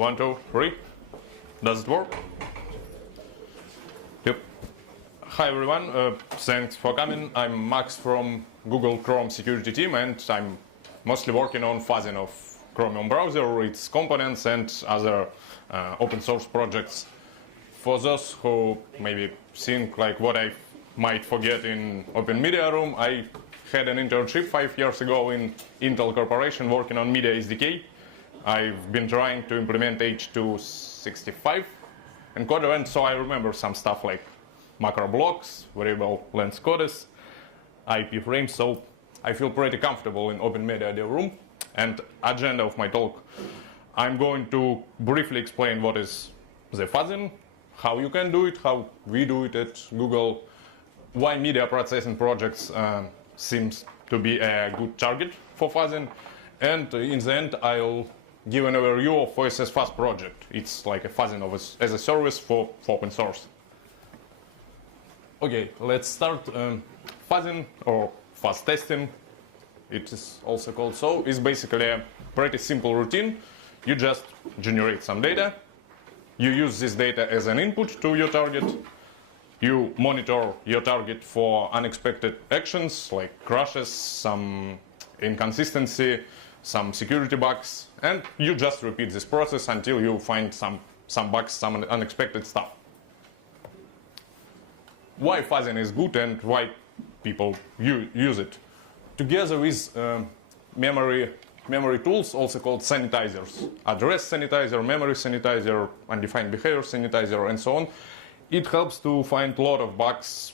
1, 2, 3. Does it work? Yep. Hi everyone, thanks for coming. I'm Max from Google Chrome security team, and I'm mostly working on fuzzing of Chromium browser, its components and other open source projects. For those who maybe think like what I might forget in Open Media Room, I had an internship 5 years ago in Intel Corporation working on Media SDK. I've been trying to implement H.265 encoder, and so I remember some stuff like macro blocks, variable length coders, IP frames, so I feel pretty comfortable in Open Media Room. And agenda of my talk, I'm going to briefly explain what is the fuzzing, how you can do it, how we do it at Google, why media processing projects seems to be a good target for fuzzing, and in the end I'll give an overview of OSS Fuzz project. It's like a fuzzing of as a service for open source. Okay, let's start. Fuzzing or fuzz testing, it is also called so, is basically a pretty simple routine. You just generate some data, you use this data as an input to your target, you monitor your target for unexpected actions like crashes, some inconsistency, some security bugs, and you just repeat this process until you find some bugs, some unexpected stuff. Why fuzzing is good and why people use it? Together with memory tools, also called sanitizers, address sanitizer, memory sanitizer, undefined behavior sanitizer, and so on, it helps to find a lot of bugs,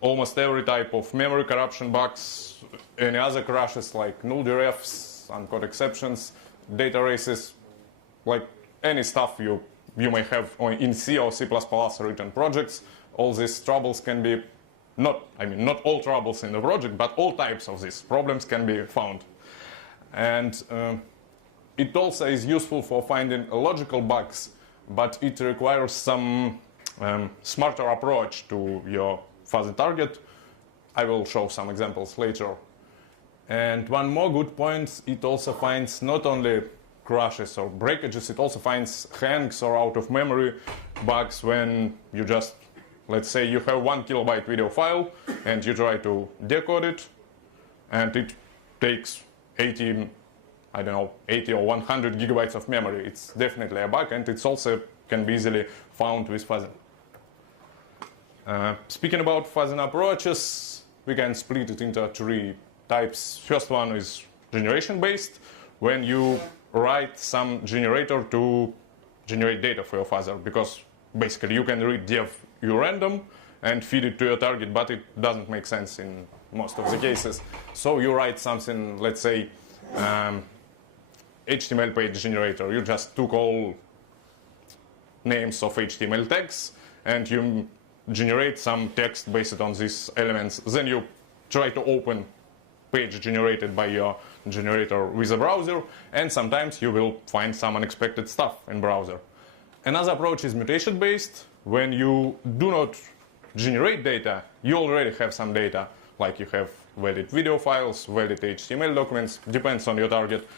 almost every type of memory corruption bugs, any other crashes like null derefs, uncaught exceptions, data races, like any stuff you may have in C or C++ written projects. All these troubles can be, not all troubles in the project, but all types of these problems can be found. And it also is useful for finding logical bugs, but it requires some smarter approach to your fuzzy target. I will show some examples later. And one more good point, it also finds not only crashes or breakages, it also finds hangs or out of memory bugs when you just, let's say you have 1 kilobyte video file and you try to decode it, and it takes 80 or 100 gigabytes of memory. It's definitely a bug, and it's also can be easily found with fuzzing. Speaking about fuzzing approaches, we can split it into 3 types. First one is generation-based, when you write some generator to generate data for your fuzzer, because basically you can read def urandom and feed it to your target, but it doesn't make sense in most of the cases. So you write something, let's say, HTML page generator. You just took all names of HTML tags and you generate some text based on these elements. Then you try to open page generated by your generator with a browser, and sometimes you will find some unexpected stuff in browser. Another approach is mutation-based. When you do not generate data, you already have some data, like you have valid video files, valid HTML documents, depends on your target,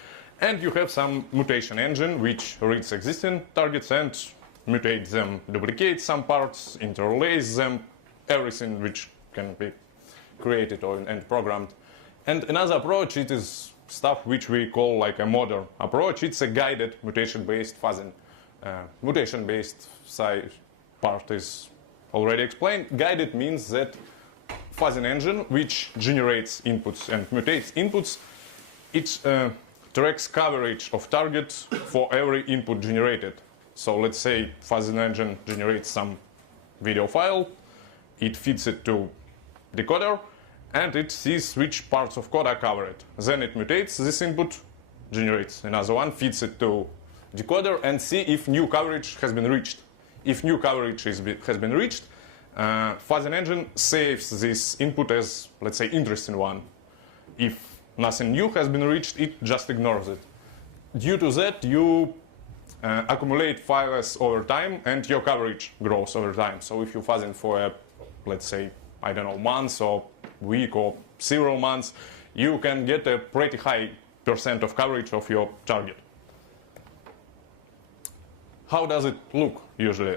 and you have some mutation engine which reads existing targets and mutates them, duplicates some parts, interlaces them, everything which can be created and programmed. And another approach, it is stuff which we call like a modern approach. It's a guided mutation-based fuzzing. Mutation-based part is already explained. Guided means that fuzzing engine, which generates inputs and mutates inputs, it tracks coverage of targets for every input generated. So let's say fuzzing engine generates some video file, it feeds it to decoder, and it sees which parts of code are covered. Then it mutates this input, generates another one, feeds it to decoder, and see if new coverage has been reached. If new coverage has been reached, fuzzing engine saves this input as, let's say, interesting one. If nothing new has been reached, it just ignores it. Due to that, you accumulate files over time, and your coverage grows over time. So if you're fuzzing for let's say, I don't know, months or week or several months, you can get a pretty high % of coverage of your target. how does it look usually?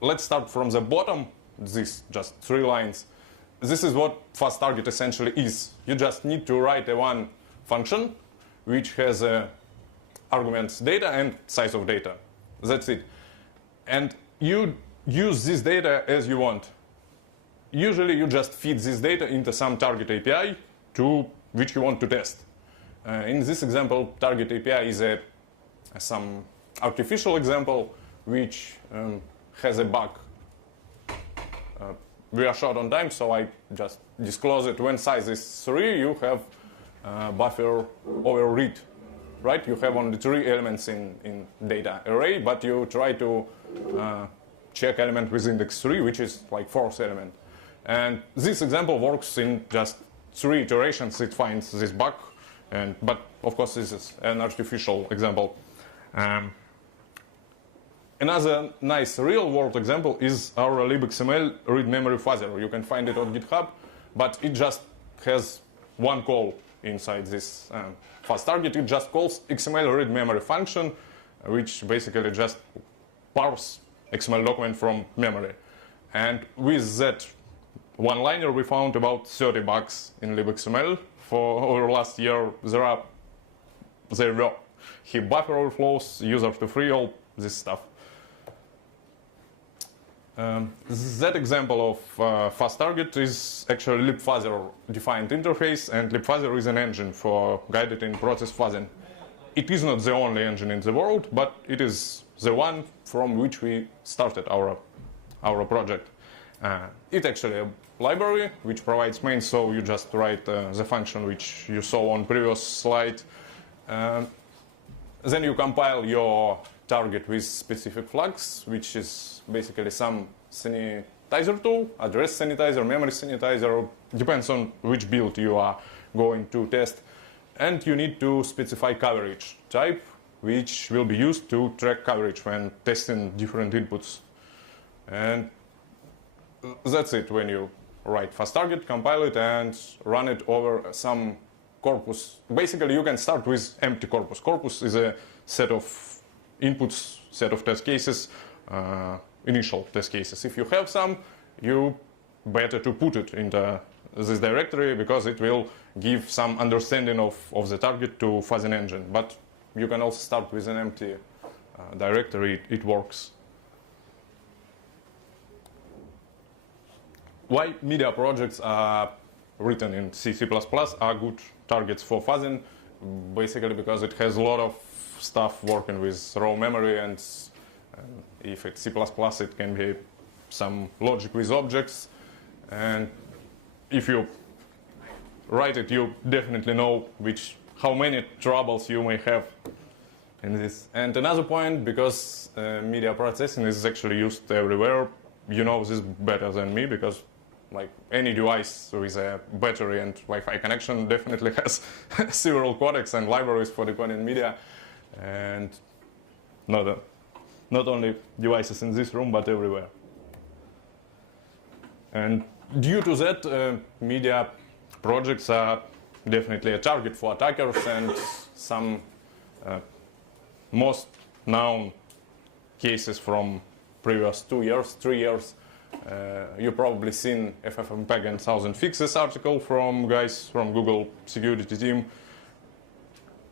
Let's start from the bottom, this just 3 lines. This is what FastTarget essentially is. You just need to write one function which has arguments data and size of data. That's it. And you use this data as you want. Usually you just feed this data into some target API which you want to test. In this example, target API is some artificial example which has a bug. We are short on time, so I just disclose it. When size is 3, you have buffer overread, right? You have only 3 elements in data array, but you try to check element with index 3, which is like 4th element. And this example works in just 3 iterations. It finds this bug, but of course this is an artificial example. Another nice real-world example is our libxml read memory fuzzer. You can find it on GitHub, but it just has one call inside this FastTarget. It just calls XML read memory function, which basically just parse XML document from memory. And with that one-liner, we found about 30 bugs in libxml. For over last year, there were heap buffer overflows, user to free, all this stuff. That example of FastTarget is actually libfuzzer defined interface, and libfuzzer is an engine for guided in process fuzzing. It is not the only engine in the world, but it is the one from which we started our project. It's actually a library which provides main, so you just write the function which you saw on previous slide. Then you compile your target with specific flags, which is basically some sanitizer tool, address sanitizer, memory sanitizer, depends on which build you are going to test. And you need to specify coverage type, which will be used to track coverage when testing different inputs. And that's it. When you write FastTarget, compile it, and run it over some corpus. Basically, you can start with empty corpus. Corpus is a set of inputs, set of test cases, initial test cases. If you have some, you better to put it into this directory because it will give some understanding of the target to Fuzzing engine. But you can also start with an empty directory. It works. Why media projects are written in C++ are good targets for fuzzing? Basically because it has a lot of stuff working with raw memory, and if it's C++, it can be some logic with objects. And if you write it, you definitely know how many troubles you may have in this. And another point, because media processing is actually used everywhere, you know this better than me, because like any device with a battery and Wi-Fi connection definitely has several codecs and libraries for decoding media, and not only devices in this room, but everywhere. And due to that, media projects are definitely a target for attackers, and some most known cases from previous 2 years, 3 years. You've probably seen FFmpeg and 1000 Fixes article from guys from Google security team.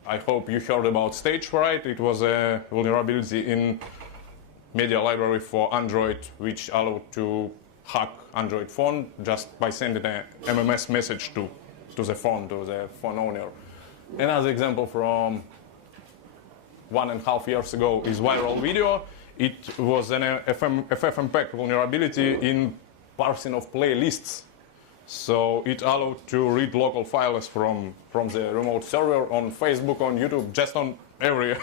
I hope you heard about StageFright. It was a vulnerability in media library for Android, which allowed to hack Android phone just by sending a MMS message to the phone owner. Another example from 1.5 years ago is viral video. It was an FFmpeg vulnerability in parsing of playlists. So it allowed to read local files from the remote server on Facebook, on YouTube, just on every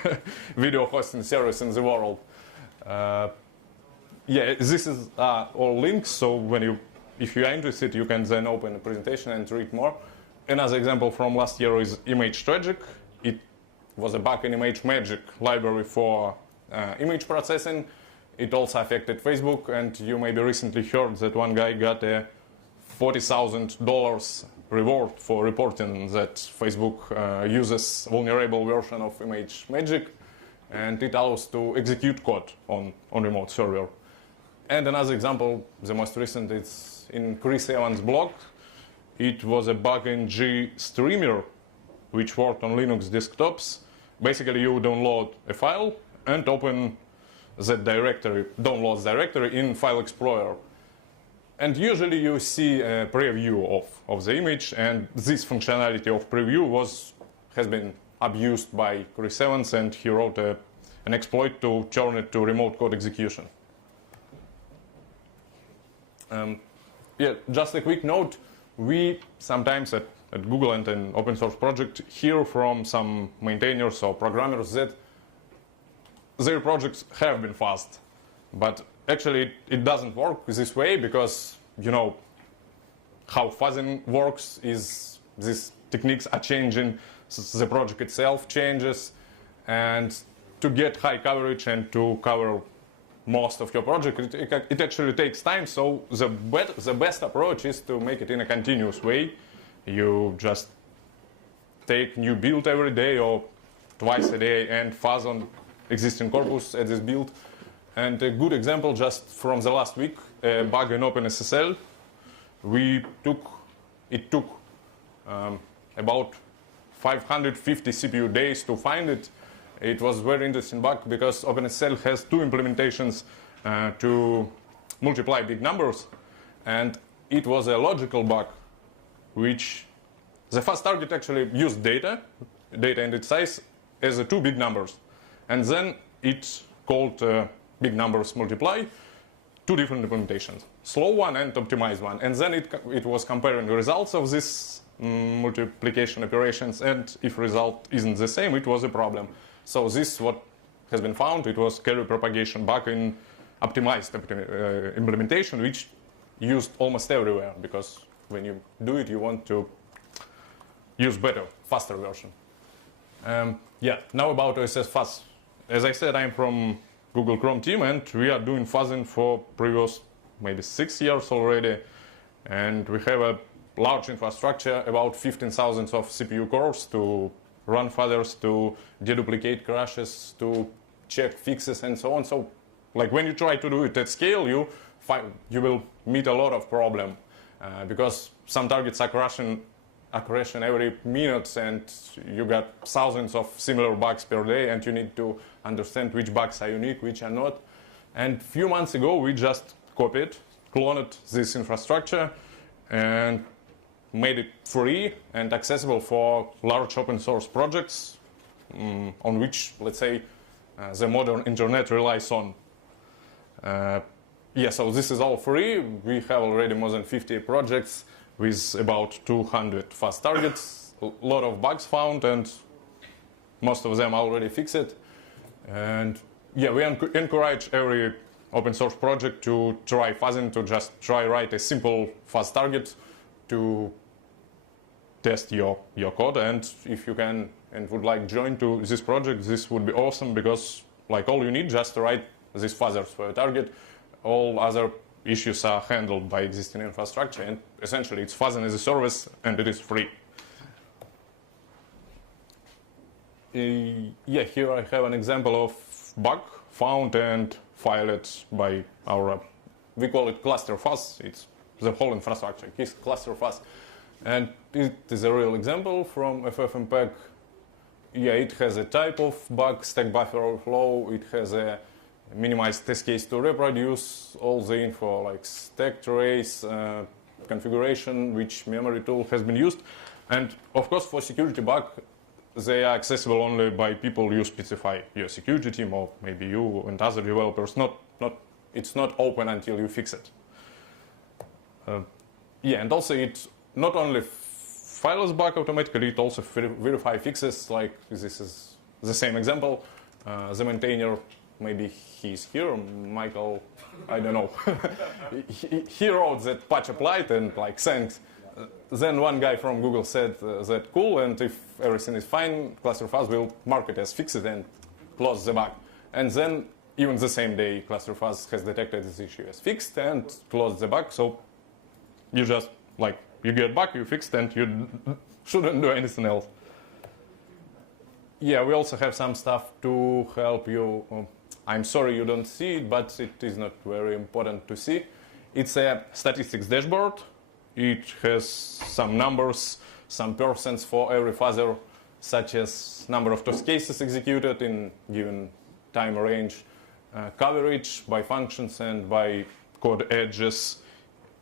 video hosting service in the world. Yeah, this is all links, so if you are interested, you can then open the presentation and read more. Another example from last year is Image Tragic. It was a bug in ImageMagick library for image processing. It also affected Facebook, and you maybe recently heard that one guy got a $40,000 reward for reporting that Facebook uses vulnerable version of ImageMagick. and it allows to execute code on remote server. And another example, the most recent, it's in Chris Evans' blog. It was a bug in GStreamer, which worked on Linux desktops. Basically, you download a file and open that directory, downloads directory in File Explorer. And usually you see a preview of the image, and this functionality of preview has been abused by Chris Evans, and he wrote an exploit to turn it to remote code execution. Yeah, just a quick note, we sometimes at Google and an open source project hear from some maintainers or programmers that their projects have been fast, but actually it doesn't work this way, because you know how fuzzing works is these techniques are changing, the project itself changes, and to get high coverage and to cover most of your project, it actually takes time. So the best approach is to make it in a continuous way. You just take new build every day or twice a day and fuzz on existing corpus at this build. And a good example just from the last week, a bug in OpenSSL. It took about 550 CPU days to find it. It was a very interesting bug because OpenSSL has two implementations to multiply big numbers, and it was a logical bug, which the fast target actually used data and its size as two big numbers, and then it called big numbers multiply, two different implementations, slow one and optimized one, and then it was comparing the results of this multiplication operations, and if result isn't the same, it was a problem. So this what has been found. It was carry propagation bug in optimized implementation, which used almost everywhere, because when you do it, you want to use better, faster version. Yeah, now about OSS Fuzz. As I said, I'm from Google Chrome team, and we are doing fuzzing for previous maybe 6 years already, and we have a large infrastructure, about 15,000 of CPU cores to run fuzzers, to deduplicate crashes, to check fixes, and so on. So, like when you try to do it at scale, you will meet a lot of problem because some targets are crashing every minute, and you got thousands of similar bugs per day, and you need to understand which bugs are unique, which are not. And a few months ago, we just copied, cloned this infrastructure, and made it free and accessible for large open source projects on which, let's say, the modern internet relies on. Yeah, so this is all free. We have already more than 50 projects with about 200 fast targets, a lot of bugs found, and most of them already fixed. And yeah, we encourage every open source project to try fuzzing, to just try write a simple fast target to test your code. And if you can and would like join to this project, this would be awesome, because like all you need just to write these fuzzers for a target. All other issues are handled by existing infrastructure, and essentially it's fuzzing as a service, and it is free. Yeah, here I have an example of bug found and filed by our, we call it cluster fuzz. It's the whole infrastructure, it's cluster fuzz. And it is a real example from FFmpeg. Yeah, it has a type of bug, stack buffer overflow. It has a minimized test case to reproduce all the info like stack trace, configuration, which memory tool has been used. And of course, for security bug, they are accessible only by people you specify, your security team, or maybe you and other developers. It's not open until you fix it. Yeah, and also it not only files bug automatically, it also verify fixes. Like this is the same example. The maintainer, maybe he's here, Michael, I don't know. he wrote that patch applied and like thanks. Then one guy from Google said that cool, and if everything is fine, cluster fuzz will mark it as fixed and close the bug. And then even the same day, cluster fuzz has detected this issue as fixed and closed the bug. So you just like you get bug, you fixed, and you shouldn't do anything else. Yeah, we also have some stuff to help you. I'm sorry you don't see it, but it is not very important to see. It's a statistics dashboard. It has some numbers, some percents for every fuzzer, such as number of test cases executed in given time range, coverage by functions and by code edges.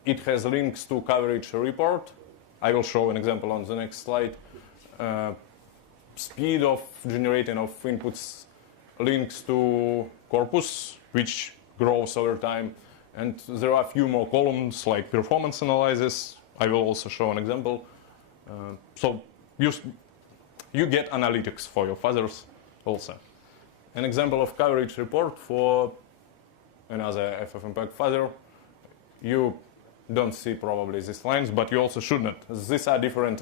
It has links to coverage report. I will show an example on the next slide. Speed of generating of inputs, links to corpus, which grows over time. And there are a few more columns like performance analysis. I will also show an example. So you get analytics for your fuzzers also. An example of coverage report for another FFmpeg fuzzer. You don't see probably these lines, but you also should not. These are different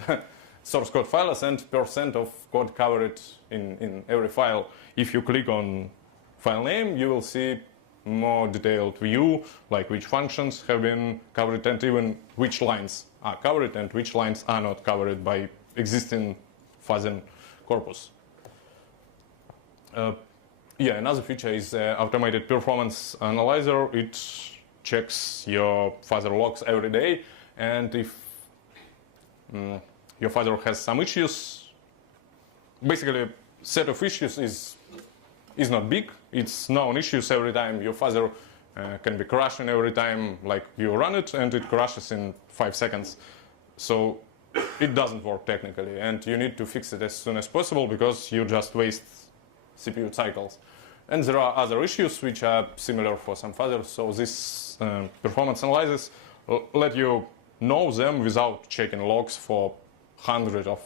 source code files and percent of code covered in every file. If you click on file name, you will see more detailed view, like which functions have been covered and even which lines are covered and which lines are not covered by existing fuzzing corpus. Yeah, another feature is automated performance analyzer. It checks your fuzzer logs every day, and if your fuzzer has some issues, basically set of issues is not big. It's known issues every time. Your fuzzer can be crashing every time, like you run it and it crashes in 5 seconds. So it doesn't work technically, and you need to fix it as soon as possible because you just waste CPU cycles. And there are other issues which are similar for some fuzzers. So this performance analysis let you know them without checking logs for hundreds of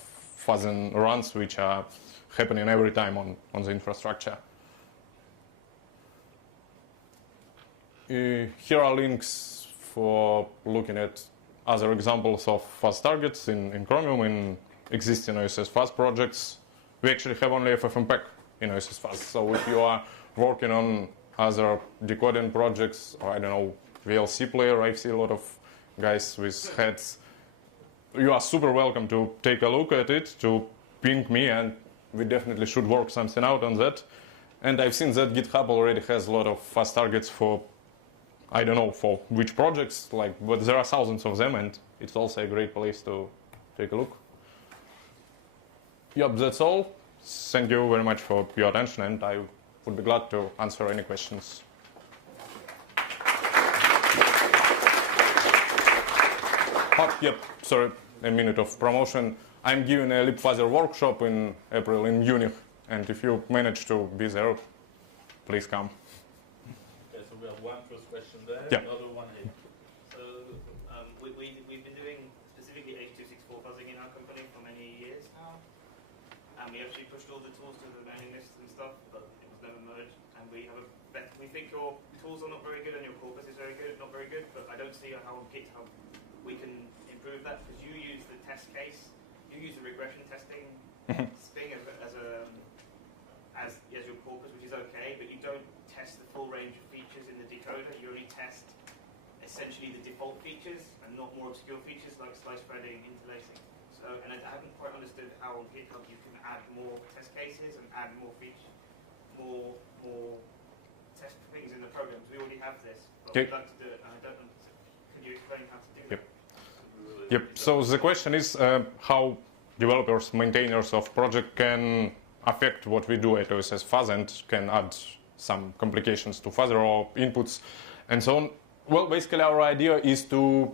fuzzing runs which are happening every time on the infrastructure. Here are links for looking at other examples of fuzz targets in Chromium in existing OSS Fuzz projects. We actually have only FFmpeg in OSS Fuzz. So if you are working on other decoding projects, or I don't know, VLC player, I see a lot of guys with heads. You are super welcome to take a look at it, to ping me, and we definitely should work something out on that. And I've seen that GitHub already has a lot of fuzz targets for, I don't know for which projects, but there are thousands of them, and it's also a great place to take a look. Yep, that's all. Thank you very much for your attention, and I would be glad to answer any questions. Oh, yep, sorry, a minute of promotion. I'm giving a libfuzzer workshop in April in Munich, and if you manage to be there, please come. Okay, so we have one first question there, yeah. Another one here. So we've been doing specifically H.264 fuzzing in our company for many years now, and we actually pushed all the tools to the mailing list and stuff, but it was never merged. And we think your tools are not very good and your corpus is not very good, but I don't see how on GitHub we can improve that, because you use the test case, you use the regression testing thing as your corpus, which is okay, but you don't test the full range of features in the decoder. You only test essentially the default features and not more obscure features like slice threading, interlacing. So, and I haven't quite understood how on GitHub you can add more test cases and add more features, more test things in the programs. We already have this, but we'd like to do it, and I don't understand. Could you explain how to do it? Yep. So the question is how developers, maintainers of project can affect what we do at OSS Fuzz and can add some complications to fuzzer or inputs and so on. Well, basically our idea is to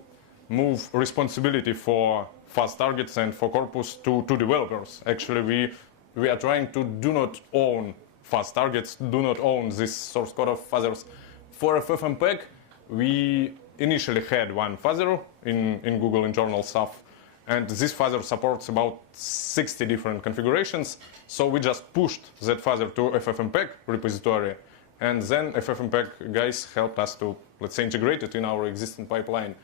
move responsibility for fuzz targets and for corpus to developers. Actually, we are trying to do not own fuzz targets, do not own this source code of fuzzers. For FFmpeg, we initially had one fuzzer in Google internal stuff, and this fuzzer supports about 60 different configurations. So we just pushed that fuzzer to FFmpeg repository, and then FFmpeg guys helped us to, let's say, integrate it in our existing pipeline.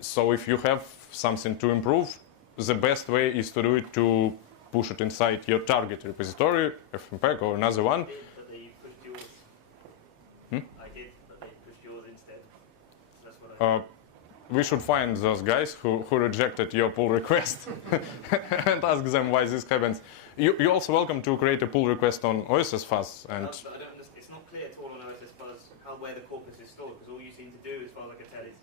So if you have something to improve, the best way is to do it to push it inside your target repository, FFmpeg or another one. But they pushed yours. I did, but they pushed yours instead. That's what we should find those guys who rejected your pull request and ask them why this happens. You're also welcome to create a pull request on OSS Fuzz. And but I don't understand. It's not clear at all on OSS Fuzz where the corpus is stored, because all you seem to do, as far as I can tell, is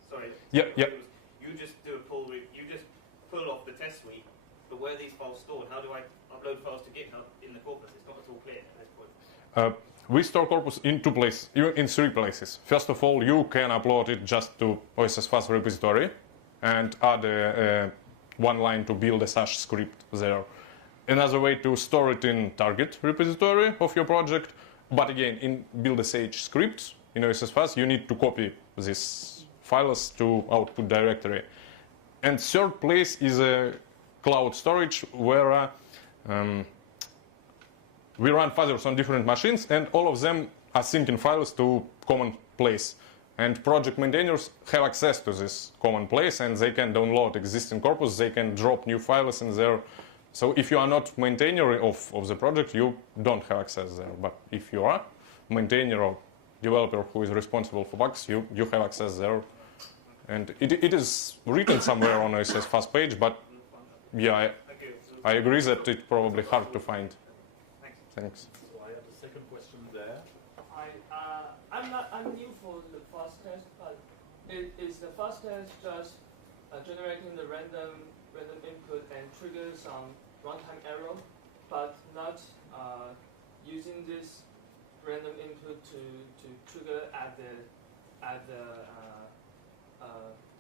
you just do a pull. You just pull off the test suite. But where are these files stored? How do I upload files to GitHub in the corpus? It's not at all clear at this point. We store corpus in two places, in three places. First of all, you can upload it just to OSS Fuzz repository and add one line to build a sh script there. Another way to store it in target repository of your project. But again, in build sh script in OSS Fuzz, you need to copy these files to output directory. And third place is a cloud storage where we run fuzzers on different machines, and all of them are syncing files to common place. And project maintainers have access to this common place, and they can download existing corpus, they can drop new files in there. So if you are not maintainer of the project, you don't have access there. But if you are maintainer or developer who is responsible for bugs, you have access there. And it is written somewhere on OSS Fuzz page, but yeah, I agree that it's probably hard to find. Thanks. So I have a second question there. I'm new for the fuzz test, but is the fuzz test just generating the random input and trigger some runtime error, but not using this random input to trigger at the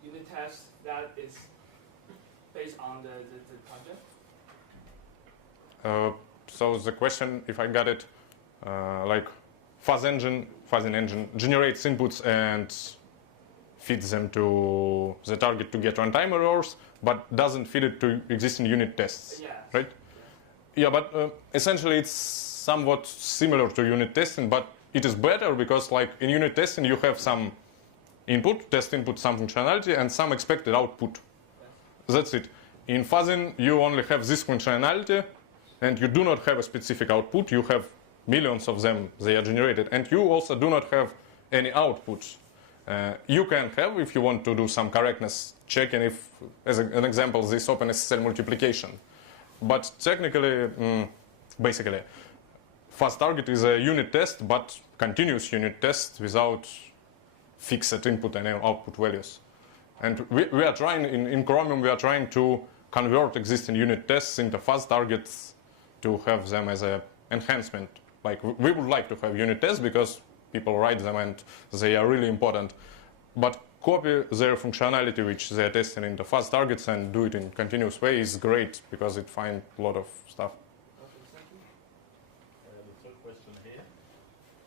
unit test that is based on the project? So the question, if I got it, like Fuzzing engine generates inputs and feeds them to the target to get runtime errors, but doesn't feed it to existing unit tests, Yeah. right? Yeah, but essentially it's somewhat similar to unit testing, but it is better because, like in unit testing, you have some input, test input, some functionality, and some expected output. That's it. In Fuzzing, you only have this functionality, and you do not have a specific output. You have millions of them, they are generated. And you also do not have any outputs. You can have, if you want to do some correctness checking, if, as an example, this OpenSSL multiplication. But technically, basically, fuzz target is a unit test, but continuous unit test without fixed input and output values. And we are trying, in Chromium, we are trying to convert existing unit tests into fuzz targets to have them as an enhancement. Like, we would like to have unit tests because people write them and they are really important. But copy their functionality, which they are testing into fuzz targets, and do it in continuous way is great because it finds a lot of stuff. The third question here.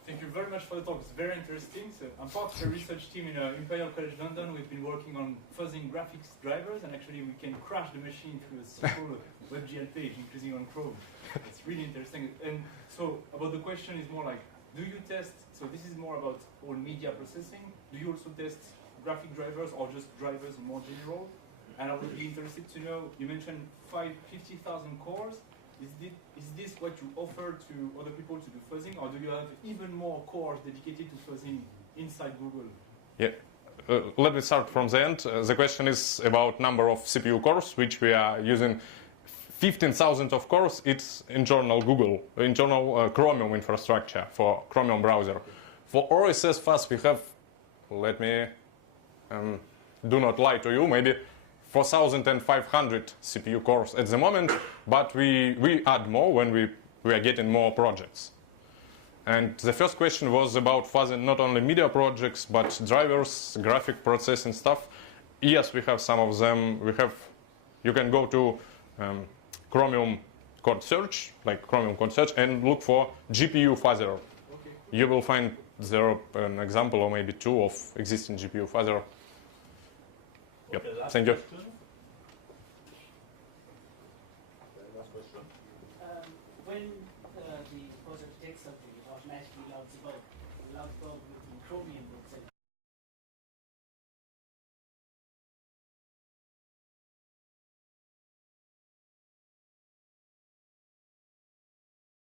Thank you very much for the talk. It's very interesting. So I'm part of the research team in Imperial College London. We've been working on fuzzing graphics drivers, and actually we can crash the machine through a simple WebGL page, including on Chrome. It's really interesting. And so about the question is more like, do you test, so this is more about all media processing. Do you also test graphic drivers or just drivers in more general? And I would be interested to know, you mentioned 50,000 cores. Is this what you offer to other people to do fuzzing, or do you have even more cores dedicated to fuzzing inside Google? Yeah, let me start from the end. The question is about number of CPU cores, which we are using. 15,000 of cores, it's internal Google, internal Chromium infrastructure for Chromium browser. For OSS Fuzz, we have, let me do not lie to you, maybe 4,500 CPU cores at the moment, but we add more when we are getting more projects. And the first question was about fuzzing not only media projects, but drivers, graphic processing stuff. Yes, we have some of them. You can go to Chromium code search, like Chromium code search, and look for GPU fuzzer. Okay. You will find there an example or maybe two of existing GPU fuzzer. Yep. Okay, Thank you. Question. Okay, last question. When the project takes something, it automatically loads a bug. It loads a bug within Chromium